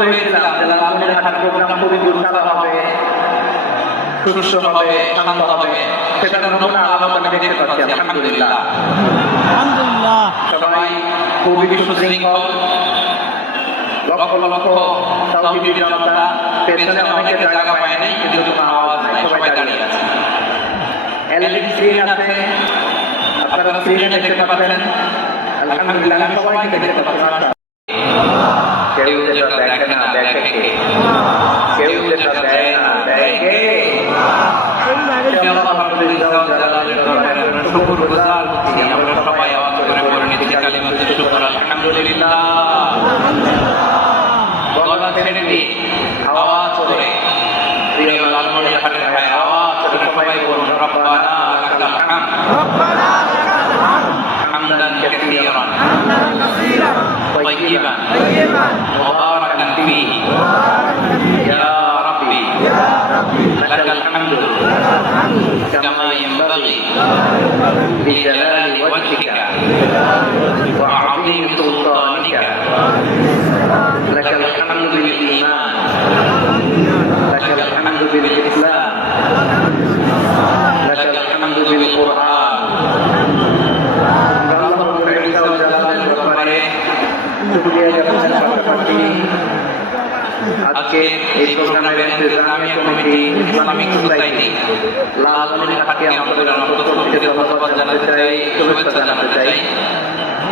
হয়েছিলাম যে লালমনির হাটের প্রোগ্রাম খুবই দুর্দান্ত হবে, সুস্থ হবে, শান্ত হবে, সেটার নমুনা আলামত আমি দেখতে পাচ্ছি। আলহামদুলিল্লাহ, আলহামদুলিল্লাহ। সবাই খুবই সুশৃঙ্খল, লক্ষ লক্ষ তাওহীদি জনতা, পেছনে অনেকে জায়গা পায়নি কিন্তু কোনো আওয়াজ নাই, সবাই দাঁড়িয়ে আছে। এলইডি স্ক্রিন আছে, আপনারা স্ক্রিনে দেখতে পাচ্ছেন। আলহামদুলিল্লাহ, আমি সবাইকে দেখতে পাচ্ছি। কেউ যেটা দেখে না দেখে কে, কেউ যেটা দেয় না দেয় কে। শুকরগুজার হচ্ছি, আমরা সবাই আওয়াজ করে পড়ে নিচ্ছি কালিমাতুল শুকর। আলহামদুলিল্লাহ, গলা ছেড়ে দিয়ে আওয়াজ করে প্রিয় লালমনির হাটের ভাই আওয়াজ করে সবাই বলুন রব্বানা লাকাল হামদ, হামদান কাসীরান তাইয়িবান মুবারাকান ফীহি ইয়া রাব্বি লাকাল হামদু কামা ইয়ানবাগি বিজালালি ওয়াজহিকা ওয়া আযীমি সুলতানিকা লাকাল হামদু বিল ঈমান লাকাল হামদু বিল ইসলাম লাকাল হামদু বিল কুরআন। আজকে এই প্রোগ্রামের ইন্তেজামিয়া কমিটি, ইসলামিক সোসাইটি লালমনির হাটকে আমাদের অন্তর থেকে ধন্যবাদ জানাতে চাই, শুভেচ্ছা জানাতে চাই।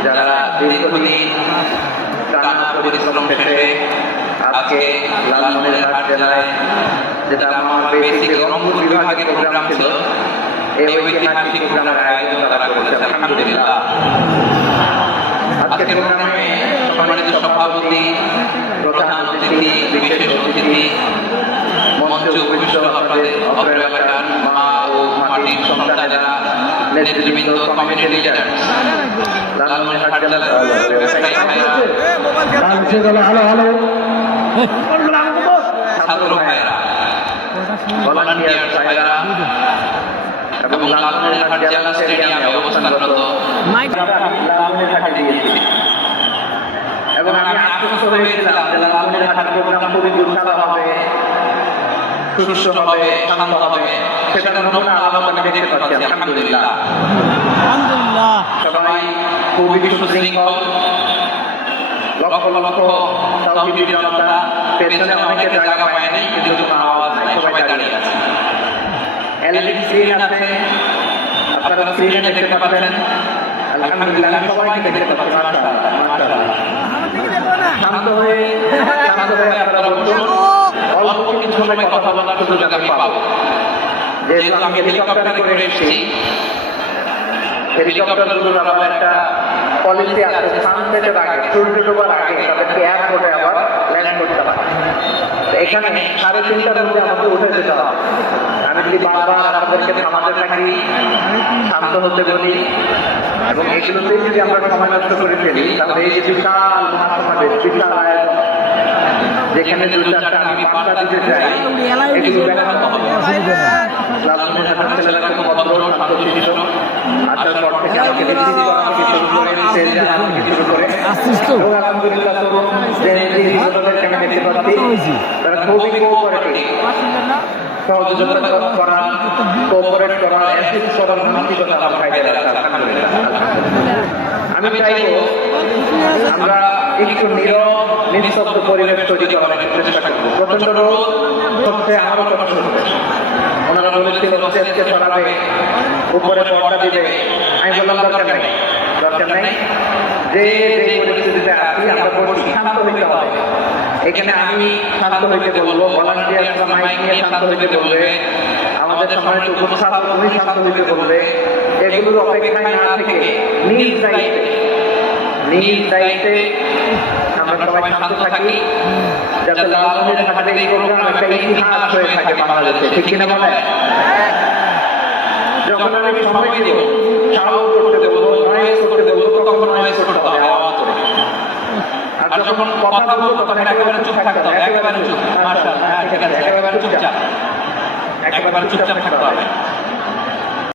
যারা দীর্ঘদিন টানা পরিশ্রম শেষে আজকে লালমনির হাট জেলায়, যেটা আমার বেসিক রংপুর বিভাগের প্রোগ্রাম ছিল, এই ঐতিহাসিক প্রোগ্রামের আয়োজন তারা করেছে। আলহামদুলিল্লাহ, আজকে প্রোগ্রামে সম্মানিত সভাপতি, প্রধান অতিথি, বিশেষ অতিথি, মঞ্চে উপবিষ্ট আপনাদের এলাকার মা ও মাটির সন্তানেরা, নেতৃবৃন্দ, কমিটি লিডার, লালমনির হাট জেলার ব্যবসায়ী ভাইরা, ছাত্র ভাইরা, ভলান্টিয়ার ভাইরা এবং লালমনির হাট জেলা স্টেডিয়ামে অবস্থানরত লালমনির হাটে দিয়েছি। এবং আমি আশ্বস্ত হয়েছিলাম যে লালমনির হাটের প্রোগ্রাম খুবই দুর্দান্ত হবে, সুস্থ হবে, শান্ত হবে, সেটার নমুনা আলামত আমি দেখতে পাচ্ছি। আলহামদুলিল্লাহ, আলহামদুলিল্লাহ। সবাই খুবই সুশৃঙ্খল, লক্ষ লক্ষ তাওহীদি জনতা, পেছনে অনেকে জায়গা পায়নি কিন্তু কোনো আওয়াজ নাই, সবাই দাঁড়িয়ে আছে। এলইডি স্ক্রিন আছে, আপনারা স্ক্রিনে দেখতে পাচ্ছেন। আলহামদুলিল্লাহ, আমি সবাইকে দেখতে পাচ্ছি। মাশাআল্লাহ, শান্ত হয়ে আপনারা বলুন। অল্প কিছু সময় কথা বলার সুযোগ আমি পাবো, যেহেতু আমি হেলিকপ্টারে করে এসেছি। হেলিকপ্টারগুলোর আবার একটা পলিসি আছে, সানসেটের আগে, সূর্য ডোবার আগে তাদেরকে এয়ারপোর্টে আবার ল্যান্ড করতে হয়। এখানে 3:30টার মধ্যে আমাকে উঠে যেতে হবে। আমি যদি বারবার আপনাদেরকে থামাতে থাকি, শান্ত হতে বলি এবং এগুলোতেই যদি আমরা সময় নষ্ট করে ফেলি, তাহলে এই যে বিশাল মহাসমাবেশ, বিশাল আয়োজন, যেখানে 2-4টা আমি পাল্টা দিতে চাই, এগুলো ব্যাঘাত হবে। লালমনির হাটের ছেলেরা খুব ভদ্র, শান্তশিষ্ট। আসার পর থেকে আমাকে রিসিভ করা থেকে শুরু করে স্টেজ জানানো থেকে শুরু করে এবং আলহামদুলিল্লাহ তরুণ যে যুবকদেরকে আমি দেখতে পাচ্ছি, তারা খুবই কোঅপারেটিভ, সহযোগিতা করার, কোঅপারেট করার, অ্যাসিস্ট করার মানসিকতা আমার কাছে আছে। আলহামদুলিল্লাহ, আমি চাইবো আমরা একটু নীরব নিস্তব্ধ পরিবেশ তৈরি করার চেষ্টা করবো। প্রচন্ড রোদ হচ্ছে, আমারও কষ্ট হচ্ছে। ওনারা বলেছিল স্টেজকে সরাবে, উপরে পর্দা দিবে। আমি বললাম দরকার নাই, দরকার নাই। যে পরিস্থিতিতে আছি আমরা বলছি শান্ত হইতে হবে। এখানে আমি শান্ত হইতে বলবো, ভলান্টিয়ার মাইক নিয়ে শান্ত হইতে বলবে, আমাদের সম্মানিত উপস্থাপক উনি শান্ত হইতে বলবে। এগুলোর অপেক্ষায় না থেকে নিজ দায়িত্বে আমরা সবাই শান্ত থাকি, যাতে লালমনির হাটের এই প্রোগ্রাম একটা ইতিহাস হয়ে থাকে বাংলাদেশে। ঠিক কিনা বলে? যখন আমি সময় দিব, সাউন্ড করতে দেবো, নয়েজ করতে দেবো, তখন নয়েজ করতে হবে আওয়াজ করে। আর যখন কথা বলবো তখন একেবারে চুপ থাকতে হবে, একেবারে চুপ। মাশাআল্লাহ, ঠিক আছে, একেবারে চুপচাপ থাকতে হবে।